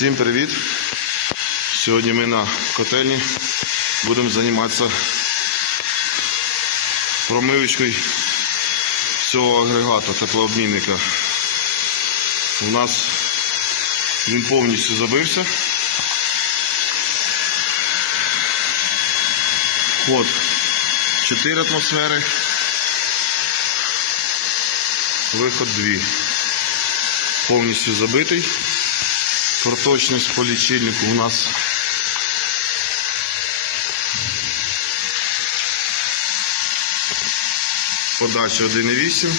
Всім привіт! Сьогодні ми на котельні будемо займатися промивочкою цього агрегата теплообмінника. У нас він повністю забився. Ход 4 атмосфери, виход 2. Повністю забитий. Проточність по лічильнику у нас подача 1,8,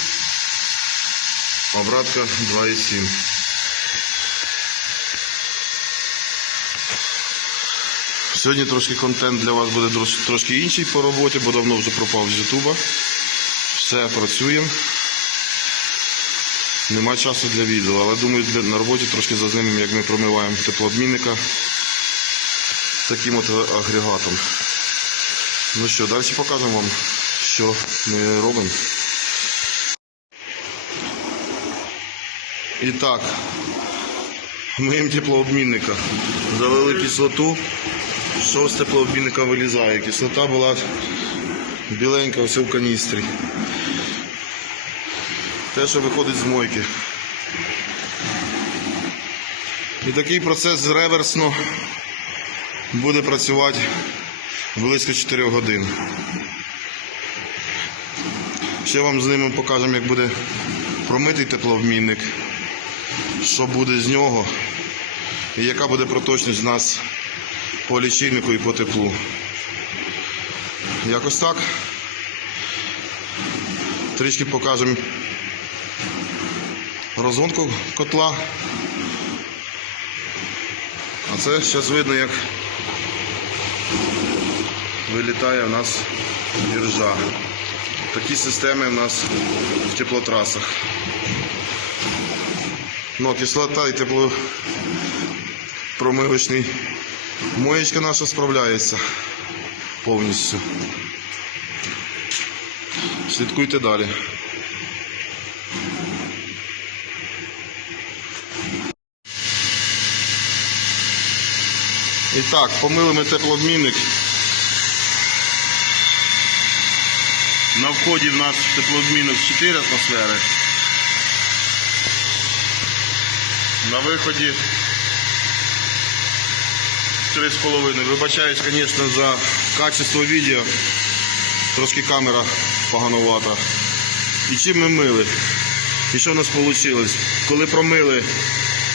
обратка 2,7. Сьогодні трошки контент для вас буде трошки інший по роботі, бо давно вже пропав з Ютуба. Все працюємо. Нема часу для відео, але думаю, на роботі трошки зазнімемо, як ми промиваємо теплообмінника таким от агрегатом. Ну що, далі покажемо вам, що ми робимо. І так, миємо теплообмінника. Залили кислоту. Що з теплообмінника вилізає? Кислота була біленька, все в каністрі. Те, що виходить з мойки. І такий процес реверсно буде працювати близько 4 годин. Ще вам з ними покажемо, як буде промитий теплообмінник, що буде з нього і яка буде проточність у нас по лічильнику і по теплу. Якось так. Трішки покажемо розгонку котла. А це зараз видно, як вилітає в нас іржа. Такі системи в нас в теплотрасах. Ну, кислота і теплопромивочний моєчка наша справляється повністю. Слідкуйте далі. І так, помили ми теплообмінник. На вході в нас теплообмінник 4 атмосфери. На виході 3,5. Вибачаюсь, звісно, за качество відео. Трошки камера поганувата. І чим ми мили? І що в нас вийшло? Коли промили,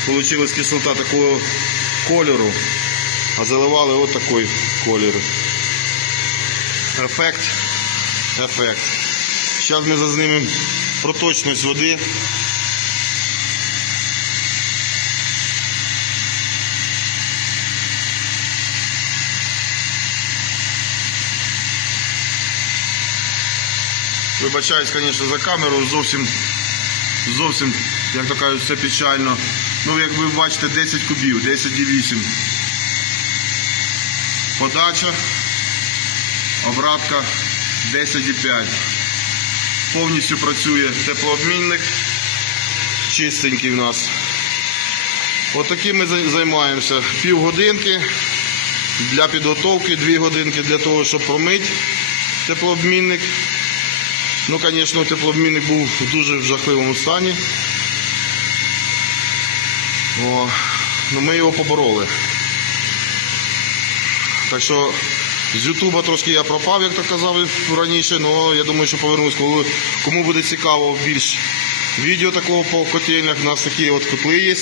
вийшла кислота такого кольору, а заливали от такий колір. Ефект. Ефект. Зараз ми зазнімемо проточність води. Вибачаюсь, звісно, за камеру, зовсім, зовсім, як то кажуть, все печально. Ну, як ви бачите, 10 кубів, 10,8. Подача, обратка 10,5. Повністю працює теплообмінник. Чистенький в нас. Отаким ми зай- займаємося. Півгодинки для підготовки, дві годинки для того, щоб промити теплообмінник. Ну, звісно, теплообмінник був в дуже жахливому стані. О, ну, ми його побороли. Так що з Ютуба трошки я пропав, як то казав раніше, але я думаю, що повернусь, коли кому буде цікаво більш відео такого по котельнях. У нас такі от котли є.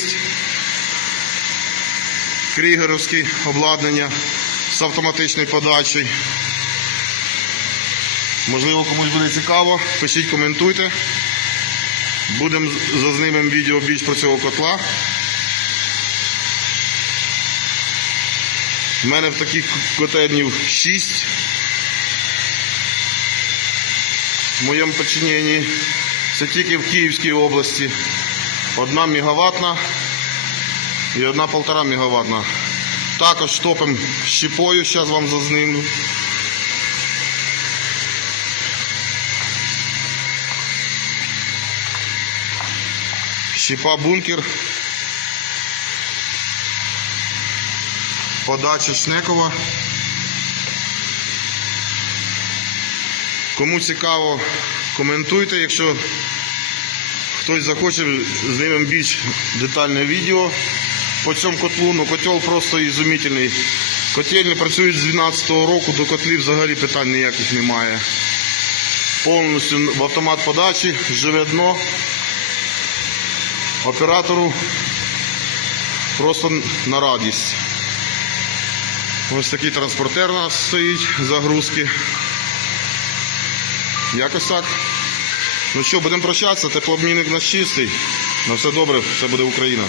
Крігеровські обладнання з автоматичною подачею. Можливо, комусь буде цікаво. Пишіть, коментуйте. Будемо зазнімемо відео більш про цього котла. У мене в таких котельнів 6 в моєму підчиненні. Це тільки в Київській області. Одна мегаваттна і одна полтора мегаваттна. Також топимо щепою, зараз вам зазниму. Щепа бункер. Подача Шнекова. Кому цікаво, коментуйте, якщо хтось захоче, знімемо більш детальне відео по цьому котлу. Ну, котел просто ізумітельний. Котельні працюють з 12 року, до котлів взагалі питань ніяких немає. Повністю в автомат подачі, живе дно. Оператору просто на радість. Ось такий транспортер у нас стоїть, загрузки. Якось так. Ну що, будемо прощатися, теплообмінник нас чистий. На все добре, все буде Україна.